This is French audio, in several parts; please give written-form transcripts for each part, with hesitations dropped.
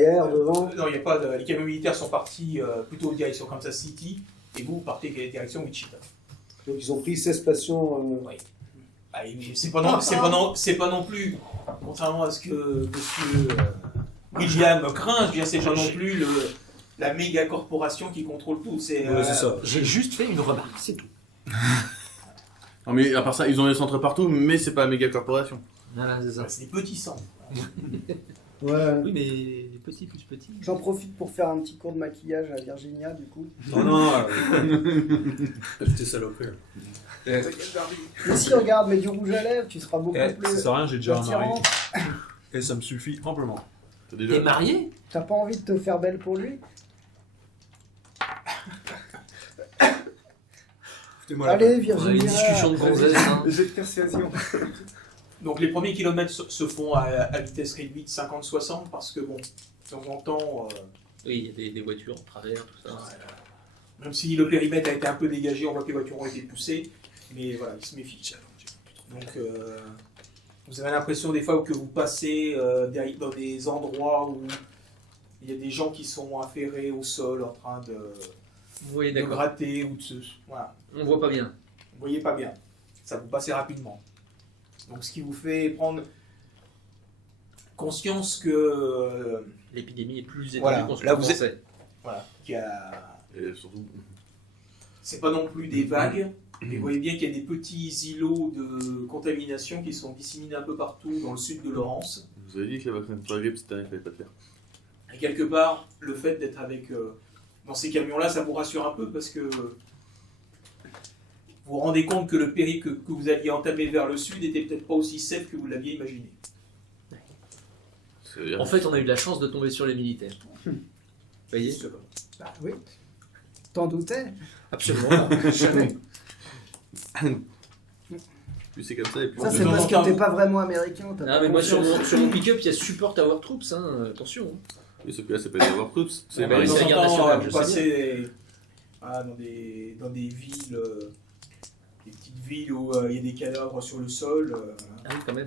derrière, devant. Non, il n'y a pas de... Les camions militaires sont partis plutôt direction Kansas City, et vous partez direction Wichita. Donc ils ont pris 16 patients. Oui. Ah, c'est pas non plus, contrairement à ce que monsieur William craint, je veux dire, c'est pas non plus la méga corporation qui contrôle tout. C'est ça. J'ai juste fait une remarque, c'est tout. Non mais à part ça, ils ont des centres partout, mais c'est pas la méga corporation. Voilà, c'est ça. c'est des petits centres. Ouais. Oui, mais les petits plus petits. J'en profite pour faire un petit cours de maquillage à Virginia, du coup. Non. C'était saloperie. Mais si, regarde, mets du rouge à lèvres, tu seras beaucoup Ça plus sert à rien, j'ai déjà un mari. attirant. Et ça me suffit amplement. T'as T'es déjà... marié? T'as pas envie de te faire belle pour lui? Foutez-moi la Allez, On a une Virginia. discussion de gonzesse, hein. J'ai de persuasion. Donc les premiers kilomètres se font à vitesse réduite 50-60 parce que bon, de temps en temps, Oui, il y a des voitures en travers, tout ça. même si le périmètre a été un peu dégagé, on voit que les voitures ont été poussées, mais voilà, ils se méfient. Donc vous avez l'impression des fois que vous passez dans des endroits où il y a des gens qui sont affairés au sol en train de Oui, d'accord. gratter ou de se... Voilà. On voit pas bien. Vous voyez pas bien. Ça vous passe rapidement. Donc ce qui vous fait prendre conscience que... L'épidémie est plus étendue Voilà. qu'on se Là, le vous pensait. voilà, qu'il y a... Et surtout... C'est pas non plus des vagues, mais vous voyez bien qu'il y a des petits îlots de contamination qui sont disséminés un peu partout dans le sud de Laurence. Vous avez dit que la vaccination contre la grippe, c'était rien qu'il fallait pas le faire. Et quelque part, le fait d'être avec dans ces camions-là, ça vous rassure un peu parce que vous vous rendez compte que le périple que vous alliez entamer vers le sud était peut-être pas aussi safe que vous l'aviez imaginé. En fait, on a eu de la chance de tomber sur les militaires. Vous voyez? Bah oui. T'en doutais? Absolument pas. Jamais. Plus c'est comme ça, et plus... Ça, de c'est temps parce en que temps, t'es vous- pas vraiment américain. t'as Ah, pas mais moi, sur confiance. mon pick-up, il y a support Our Troops, hein. Attention. Hein. Oui, sauf que là, c'est pas les War Troops, c'est Ah, les bah, De temps Marines. c'est la en guerre temps, nationale, vous je sais passez dans des villes, des petites villes où il y a des cadavres sur le sol. Ah oui, quand même.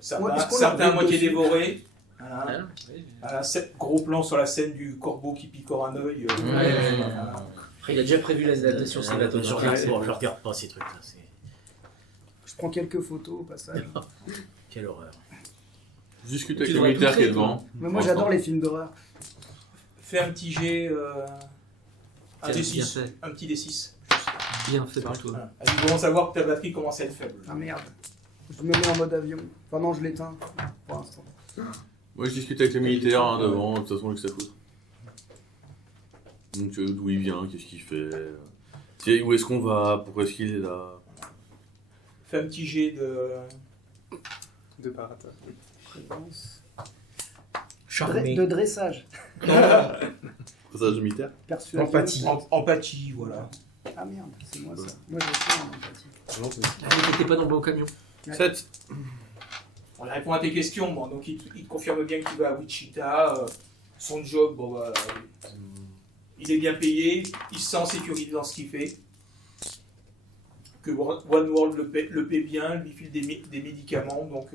Certains, Ouais, est-ce qu'on certains leur à moitié dessus dévorés. Voilà. Ah, oui. Voilà, gros plan sur la scène du corbeau qui picore un œil. Voilà. Après, il a déjà prévu la nation Je Salvatore. regarde pas ces trucs-là. Je prends quelques photos au passage. Quelle horreur. Je discute avec Tu le devrais militaire qui est pousser, toi. devant. Mais moi, j'adore les films d'horreur. Fais un petit jet, un Bien D6, fait. un petit D6. Bien fait par toi. Voilà. Tu commences à voir que ta batterie commence à être faible. Ah merde. Je me mets en mode avion. Enfin non, je l'éteins pour l'instant. Moi, je discute avec le militaire hein, devant, de toute façon, lui que ça fout. Donc, d'où il vient, qu'est-ce qu'il fait, tiens, où est-ce qu'on va, pourquoi est-ce qu'il est là. Fais un petit jet de... De parata. Présence. Charmé. De dressage. Passage de militaire. Persuasion. Empathie. Empathie, voilà. Ah merde, c'est moi ça. Moi j'ai fait en empathie. Ah, mais t'étais pas dans le bon camion. 7. On répond à tes questions. Bon, donc il te confirme bien qu'il va à Wichita. Son job, bon, bah, il est bien payé. Il se sent en sécurité dans ce qu'il fait. Que One World le paie bien, lui file des médicaments. Donc,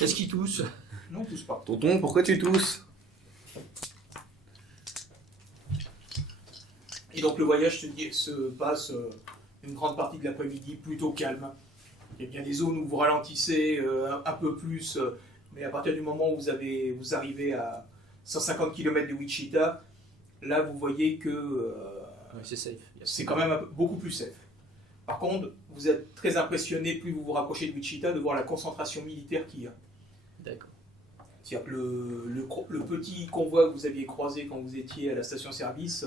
Est-ce qu'il tousse? non, touche pas. Tonton, pourquoi tu tousses? Et donc le voyage se passe une grande partie de l'après-midi plutôt calme. Il y a bien des zones où vous ralentissez un peu plus, mais à partir du moment où vous arrivez à 150 km de Wichita, là vous voyez que Ouais, c'est safe. c'est quand même beaucoup plus safe. Par contre, vous êtes très impressionné plus vous vous rapprochez de Wichita de voir la concentration militaire qu'il y a. D'accord. C'est-à-dire que le petit convoi que vous aviez croisé quand vous étiez à la station-service,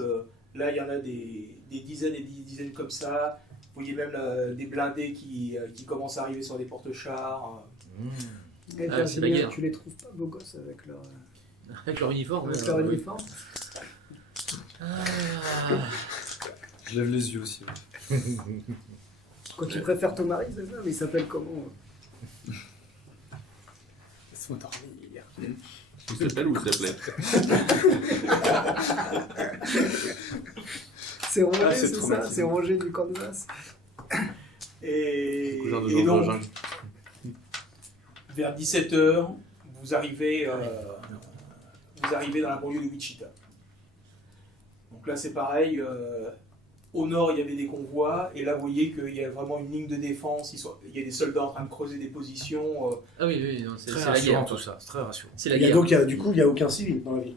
là il y en a des dizaines et des dizaines comme ça. Vous voyez même des blindés qui commencent à arriver sur des porte-chars. Et Ah, c'est la Virginia, guerre. tu les trouves pas beaux gosses avec leur, Avec leur uniforme. avec ouais. leur uniforme? Ah. Je lève les yeux aussi. Quoi, tu préfères ton mari, c'est ça? Mais il s'appelle comment? Laisse-moi dormir. Il s'appelle ou il s'appelait? C'est Roger, Ah, c'est c'est ça? traumatisant. C'est Roger du Kansas. Et Cousin de et Georges donc, Jungle. vers 17h, vous arrivez dans la banlieue de Wichita. Donc là, c'est pareil. Au nord, il y avait des convois, et là, vous voyez qu'il y a vraiment une ligne de défense. Il y a des soldats en train de creuser des positions. Ah oui, non, c'est Très la guerre. rassurant tout ça, c'est très rassurant. C'est la Il y a guerre. donc, du coup, il n'y a aucun civil dans la ville.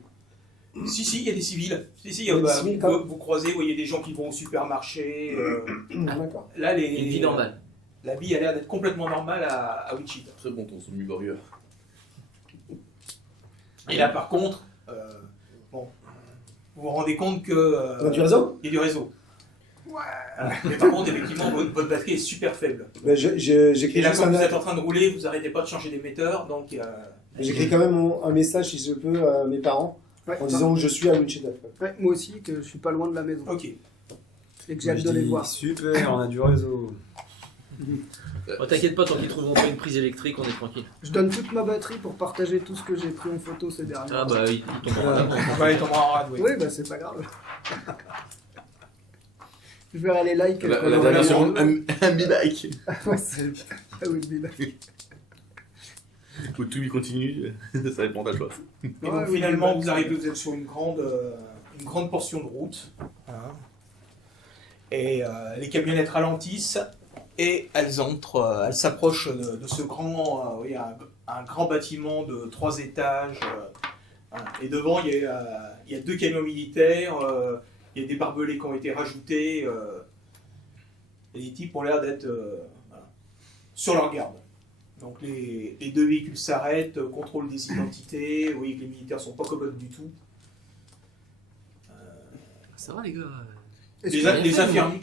Si, il y a des civils. Si, Il y a des civils, quand même. vous croisez, vous voyez des gens qui vont au supermarché. Ah, d'accord. Là, Une vie normale. La vie a l'air d'être complètement normale à Wichita. Très bon ton zombie warrior. Et là, par contre, vous vous rendez compte que On a du réseau? il y a du réseau. Mais par contre, effectivement, votre batterie est super faible. Ben, j'écris Et là, juste quand un- vous êtes en train de rouler, vous n'arrêtez pas de changer d'émetteur, donc j'écris quand même un message, si je peux, à mes parents, en disant où je suis à Wichita. Ouais, moi aussi, que je suis pas loin de la maison ok. et que j'ai Moi, hâte je de les dis, voir. super, on a du réseau. Oh, t'inquiète pas, tant qu'ils trouveront pas une prise électrique, on est tranquille. Je donne toute ma batterie pour partager tout ce que j'ai pris en photo ces derniers Ah temps. bah, il tombera là. Ouais, il tombera en rade, oui. Oui, bah c'est pas grave. Je verrai les likes. La quand on dernière aura- seconde, un be-like. Ouais, c'est- Ah oui, mais bah- Ou tout continue, ça dépend de ta choix. Et Ouais, donc oui, finalement, oui, vous arrivez, vous êtes sur une grande portion de route. Hein. Et les camionnettes ralentissent et elles s'approchent de ce grand, oui, un grand bâtiment de 3 étages. Voilà. Et devant, il y a 2 camions militaires, il y a des barbelés qui ont été rajoutés. Et les types ont l'air d'être voilà, sur leur garde. Donc les 2 véhicules s'arrêtent, contrôlent des identités, vous voyez que les militaires sont pas commodes du tout. Ça va les gars. Est-ce Les, que- a- les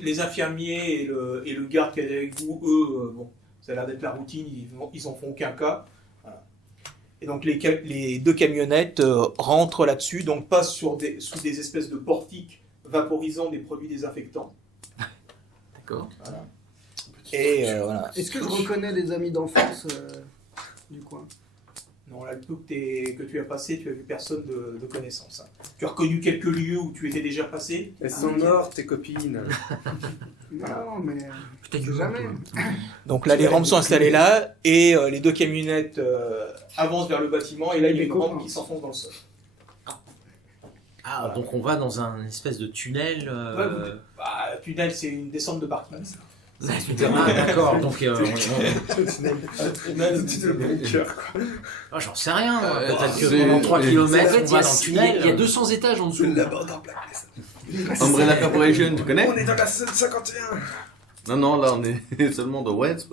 les infirmiers et le garde qui est avec vous, eux, bon, ça a l'air d'être la routine, ils en font aucun cas. Voilà. Et donc les 2 camionnettes rentrent là-dessus, donc passent sous des espèces de portiques vaporisant des produits désinfectants. D'accord. Voilà. Et voilà. Est-ce que je reconnais des amis d'enfance du coin? Non, là, le peu que tu as passé, tu as vu personne de connaissance. Hein. Tu as reconnu quelques lieux où tu étais déjà passé. Elles sont mortes, tes copines. Non, mais Putain, je sais jamais. Donc là, les rampes sont installées là, et les 2 camionnettes avancent vers le bâtiment, et là, il y a une rampe qui s'enfonce dans le sol. Ah, donc on va dans un espèce de tunnel. Bah, tunnel, c'est une descente de parking. Ah, d'accord, donc ah, j'en sais rien. Moi. Peut-être que c'est- pendant 3 km, En fait, on va dans le tunnel. il y a 200 étages en dessous. Umbrella Corporation, tu connais? On est dans la scène 51. Non, là on est seulement dans Wentz.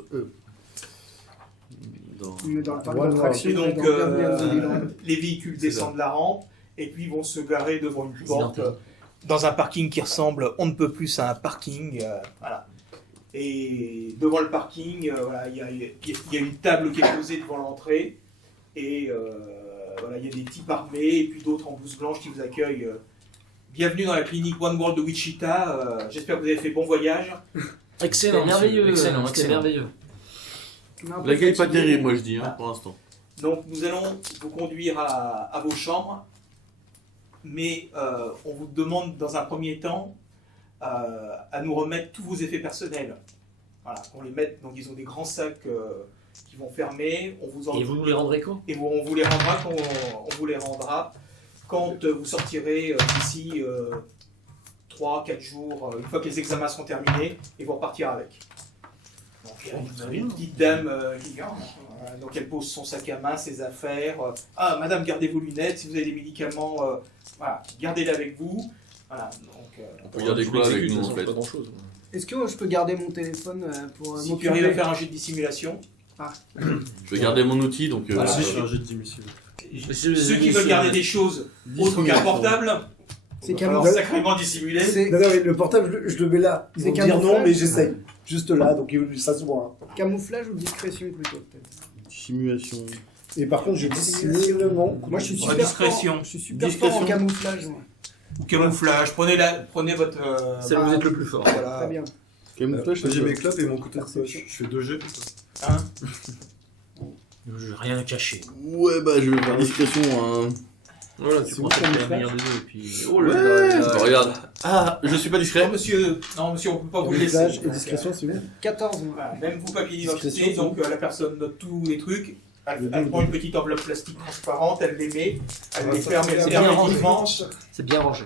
Dans... On est dans le parc Ouais, d'attraction. Et donc, dans Bienvenue à Zombieland. les véhicules descendent la rampe, et puis ils vont se garer devant une porte, Identité. dans un parking qui ressemble, on ne peut plus à un parking. Voilà. Et devant le parking, voilà, il y a une table qui est posée devant l'entrée, et voilà, il y a des types armés, et puis d'autres en blouse blanche qui vous accueillent. Bienvenue dans la clinique One World de Wichita. J'espère que vous avez fait bon voyage. Excellent, C'est merveilleux. excellent, C'est excellent. merveilleux. On est un peu L'accueil pas fatigué. terrible, moi je dis, hein, pour l'instant. Donc nous allons vous conduire à vos chambres, mais on vous demande dans un premier temps à nous remettre tous vos effets personnels. Voilà, qu'on les mette, donc ils ont des grands sacs qui vont fermer. On vous en Et vous nous les rendrez quand? et on vous les rendra quand on vous les rendra quand vous sortirez d'ici 3-4 jours, une fois que les examens seront terminés, et vous repartirez avec. Donc il y a une petite dame qui vient, donc elle pose son sac à main, ses affaires. Ah, madame, gardez vos lunettes, si vous avez des médicaments, voilà, gardez-les avec vous. Voilà, donc, On peut garder quoi avec nous en fait? Pas grand chose. Est-ce que je peux garder mon téléphone pour si tu arrives à m'occuper? faire un jet de dissimulation, Je vais garder mon outil donc. Voilà. Si je fais un jet de démission. ceux qui veulent garder des choses autres qu'un portable, C'est il va falloir camouflage. sacrément dissimuler. C'est Non, non, mais le portable, je le mets là. Ils C'est vont me dire non, camouflage. mais j'essaye. Juste là, donc ça se voit. hein. camouflage ou discrétion plutôt peut-être. Simulation. Et par contre, je dissimule mon. Moi je suis En super discrétion. fort. Je suis super fort en Discrétion. camouflage. moi. Camouflage, prenez votre. Celle où vous êtes le plus fort. voilà. Très bien. Camouflage, J'ai c'est mes quoi? clopes et mon couteau de poche. Je fais 2 jets. Hein. Je rien à cacher. Ouais, bah je vais faire discrétion. Hein. Voilà, tu C'est prends bon, la camouflage. meilleure des deux et puis. Oh Ouais, là là. bah, regarde. Ah, je suis pas discret. Non monsieur, on peut pas vous le laisser. Camouflage et Donc, discrétion, c'est bon. 14 moi. voilà, même vous papier d'identité, Discrétion, donc la personne note tous les trucs. Elle prend une petite enveloppe plastique transparente, elle les met, elle les ferme c'est bien hermétiquement. C'est bien rangé.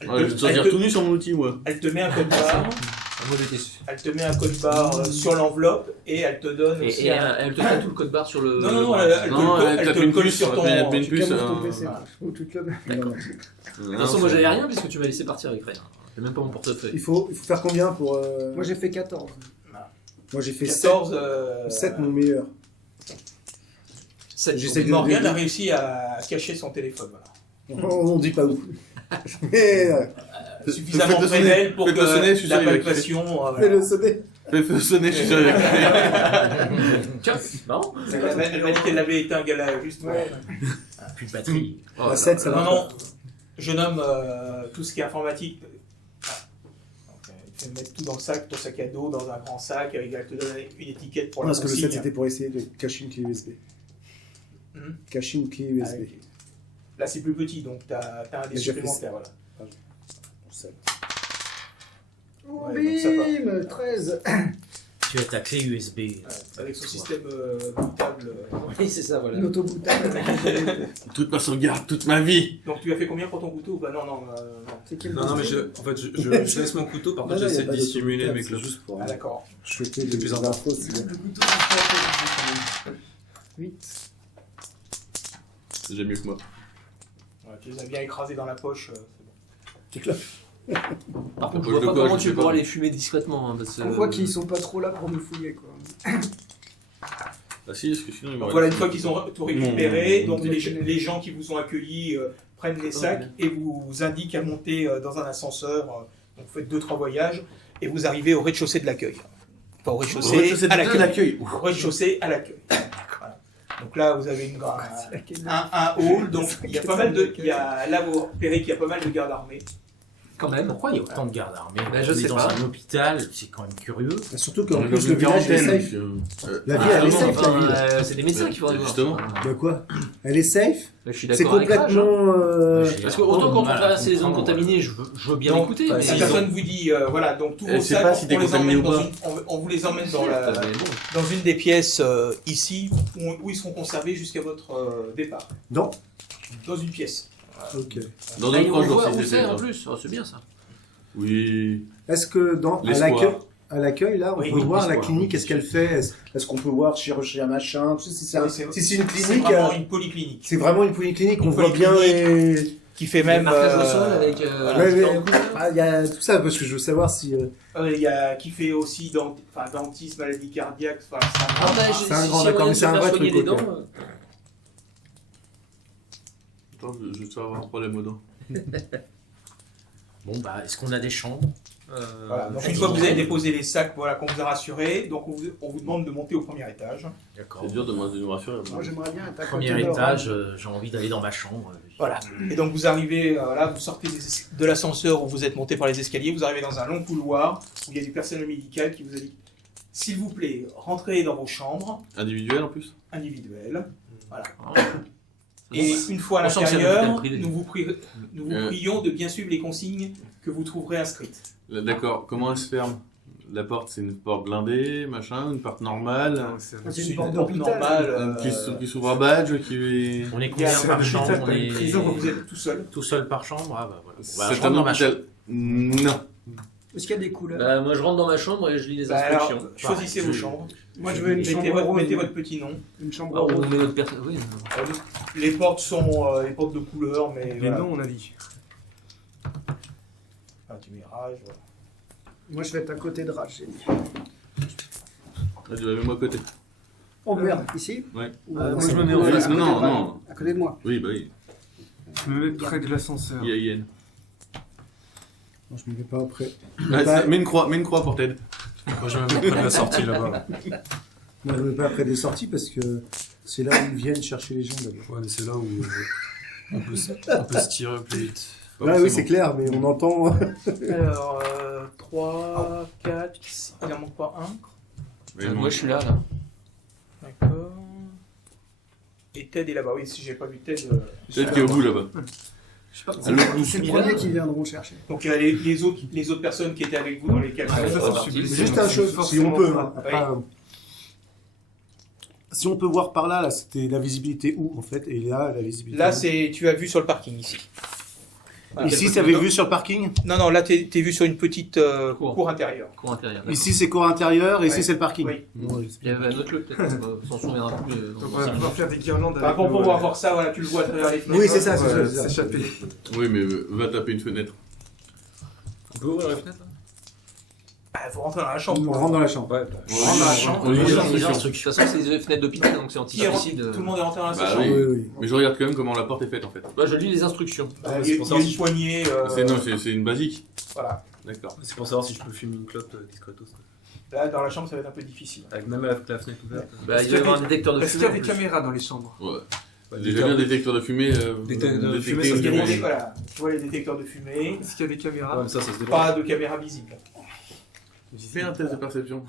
Elle Ouais, je vais te sortir tout nu sur mon outil, moi. elle te met un code barre. Moi, j'étais sûr. Elle te met un code barre sur l'enveloppe et elle te donne Et, aussi et un... elle te fait tout le code barre sur le. Non, non, non, le- elle te Non, le elle elle tape te le une colle puce, sur ton... elle met une Tu puce. camoufles ton PC. Ou tu te le mets. De toute façon, moi j'avais rien puisque tu m'as laissé partir avec rien. J'ai même pas mon portefeuille. Il faut faire combien pour. Moi j'ai fait 14. Moi j'ai fait 14... 7 mon meilleur. J'essaie de- Morgane a réussi à cacher son téléphone. Voilà. On dit pas où. Mais. Suffisamment Faites-le près sonner. d'elle pour que Faites-le sonner, je suis sûr, la il va palpation... Fais-le sonner. Fais-le sonner, je suis sûr. Tiens, marrant. Elle m'a dit qu'elle l'avait éteint, elle a juste... Ouais. Plus de batterie. Oh, La 7, ça Non, va. non, je nomme tout ce qui est informatique. Donc, il faut mettre tout dans le sac, ton sac à dos, dans un grand sac, avec, elle te donne une étiquette pour la Parce que le consigne. 7 c'était pour essayer de cacher une clé USB. Cacher une clé USB. Ah, ok. Là, c'est plus petit, donc tu as un des Mais j'ai fait supplémentaires. Voilà. Oh, Ouais, donc ça va. bim 13. Tu as ta clé USB. Ouais, avec son système bootable. Oui, c'est ça, voilà. Une autoboutable avec Toute ma sauvegarde, toute ma vie. Donc, tu as fait combien pour ton couteau? Bah non, non, non. C'est quel Non, non, mais en fait, je laisse mon couteau, par contre, Non, non, y a j'essaie pas de dissimuler d'autoboutable, mes c'est clopes. juste pour Ah, d'accord. choper des plus infos. c'est bien. 8. C'est déjà mieux que moi. Ouais, tu les as bien écrasés dans la poche. C'est bon. C'est clair. Par contre, je Poche vois de pas quoi, comment je tu sais pourras pas. les fumer discrètement. Hein, parce que... On voit qu'ils sont pas trop là pour nous fouiller quoi. Ah si, parce que sinon il Donc m'aurait... voilà, une fois qu'ils ont tout récupéré, donc Mmh. les gens qui vous ont accueillis prennent les sacs et vous indiquent à monter dans un ascenseur. Donc vous faites 2-3 voyages et vous arrivez au rez-de-chaussée de l'accueil. Enfin, au rez-de-chaussée rez-de-chaussée à de l'accueil. l'accueil. Au rez-de-chaussée à l'accueil. Voilà. Donc là, vous avez un hall. Donc il y a pas mal de. Là, vous repérez qu'il y a pas mal de gardes armés. Quand même. Pourquoi il y a autant de gardes armés? Bah, je On est sais dans pas. un hôpital, c'est quand même curieux. Surtout qu'en On est plus dans le une village est quarantaine, safe. monsieur. La ville elle est Justement, safe la ville. c'est des médecins qu'il faudrait voir. Justement. Bah quoi? Elle est safe? Je suis C'est d'accord avec Raj, hein. complètement. Parce que autant quand on traverse les zones contaminées, je veux bien Donc, l'écouter, la mais personne vous dit voilà, donc tous Elle vos sait sacs, pas si t'es on les contaminé emmène ou dans pas. on vous les emmène Mais bon. dans une des pièces ici où ils seront conservés jusqu'à votre départ. Non. Dans une pièce. Ok. Dans Ah, 2-3 on jours voit si où c'était c'est en ça. plus. Oh, c'est bien ça. Oui. Est-ce que L'espoir. à l'accueil là, on Oui, peut oui, voir la l'espoir. clinique, qu'est-ce qu'elle fait? Est-ce qu'on peut voir chirurgien machin? Si c'est Oui, si c'est une C'est clinique, vraiment une polyclinique c'est vraiment une polyclinique. On Une voit bien polyclinique. les. qui fait Même même. marquage au sol avec. Ouais, différentes mais- couleurs. Ah, il y a tout ça parce que je veux savoir si. Il y a qui fait aussi dentiste, maladie cardiaque. Enfin, Ah, bah, c'est un si grand, y a d'accord, moyen mais de c'est un faire vrai soigner truc, les ok. dents, Attends, je vais avoir un problème aux dents. Bon, bah, est-ce qu'on a des chambres? voilà. Donc une fois que vous avez déposé les sacs, voilà, qu'on vous a rassuré, donc on vous demande de monter au premier étage. D'accord. C'est dur de me rassurer. Moi j'aimerais bien être à côté Premier d'Orange. étage, j'ai envie d'aller dans ma chambre. Voilà. Et donc vous arrivez, là, vous sortez de l'ascenseur où vous êtes monté par les escaliers, vous arrivez dans un long couloir où il y a du personnel médical qui vous a dit s'il vous plaît, rentrez dans vos chambres Individuel en plus. individuelles. Voilà. Ah. Et une fois à on sent que c'est un l'intérieur, hôpital privé. nous vous prions de bien suivre les consignes que vous trouverez inscrites. Là, d'accord, comment elle se ferme? La porte, c'est une porte blindée, machin, une porte normale, C'est C'est une porte porte d'hôpital. normale. qui s'ouvre à badge, qui... On est Il y combien a- par chambre? On pas une est prison, Vous êtes tout seul. tout seul par chambre? Ah, bah voilà. Bah, je C'est rentre un dans ma chambre. hôpital. Non. Est-ce qu'il y a des couleurs? Bah, moi je rentre dans ma chambre et je lis les Bah, alors, instructions. choisissez Pareil, vos je- chambres. Moi je veux une chambre rose. Mettez votre petit nom. Une chambre Ah, on rose. met notre personne. Oui. Les portes sont les portes de couleur, mais Les voilà. noms, on a dit. Ah, tu mets rage, voilà. Moi je vais être à côté de Raj, j'ai dit. Là, tu vas mettre moi à côté. Oh merde, ici? Ouais. Ou, moi, c'est je me mets en à face. côté Non, de non, moi. non. À côté de moi. Oui, bah oui. Je me mets près de l'ascenseur. IAIN. Non, je me mets pas après. Ouais, mets une croix pour Ted. Moi, je me mets près de la sortie là-bas. Moi, je me mets pas après des sorties parce que c'est là où ils viennent chercher les gens d'abord. Ouais, mais c'est là où on peut se tirer plus vite. Ah oui, c'est clair, mais on entend. Alors, 3, 4, il n'en manque pas un. Mais Moi non. je suis là. D'accord. Et Ted est là-bas. Oui, si j'ai pas vu Ted. Ted qui est au bout là-bas. C'est le premier qui viendront chercher. Donc il y a les autres personnes qui étaient avec vous dans les caleçons. Ah, ça, c'est c'est parti. sublime. Juste un chose, si on peut. Hein. Après, Si on peut voir par là, c'était la visibilité où en fait, et là, la visibilité. Là, où. tu as vu sur le parking ici. Voilà. Ici, ça avait vu sur le parking. Non, là, t'es vu sur une petite cour intérieure. Cours intérieur. Ici, c'est cour intérieure, et ici, Ouais. c'est le parking. Oui. Ouais, Il y avait un autre lieu, peut-être. On s'en souviendra plus. Donc dans on va cinq pouvoir minutes. faire des guirlandes Bah, avec pour nos- pouvoir voir ça, voilà, tu le vois à travers les fenêtres. Oui, c'est ça, c'est Ouais, ça. s'échapper. Oui, mais va taper une fenêtre. On peut ouvrir la fenêtre là Bah, faut rentrer dans la chambre. On rentre dans la chambre. Ouais, On rentre dans la chambre. On lit les De instructions. toute façon, c'est des fenêtres d'hôpital, donc c'est Qui est rentré- anti-suicide. Tout le monde est rentré dans la Bah chambre. oui. Oui, oui. Mais je regarde quand même comment la porte est faite en fait. Bah, je lis les instructions. Bah, c'est il y a pour savoir une si- poignée. C'est une basique. Voilà. D'accord. C'est pour savoir si je peux fumer une clope discretos. Là, dans la chambre, ça va être un peu difficile. Même avec la fenêtre ouverte. Bah, il doit y avoir un détecteur de Est-ce qu'il y a fumée. des en plus. caméras dans les chambres? Ouais. Bah, Déjà bien détecteur de fumée. Détecteur de fumée, détecter ça se où Il y a il y a débranche. voilà, tu vois les détecteurs de fumée. Est-ce qu'il y a des caméras? Ouais, mais ça se débranche. Pas de caméra visible. Fais un test de perception.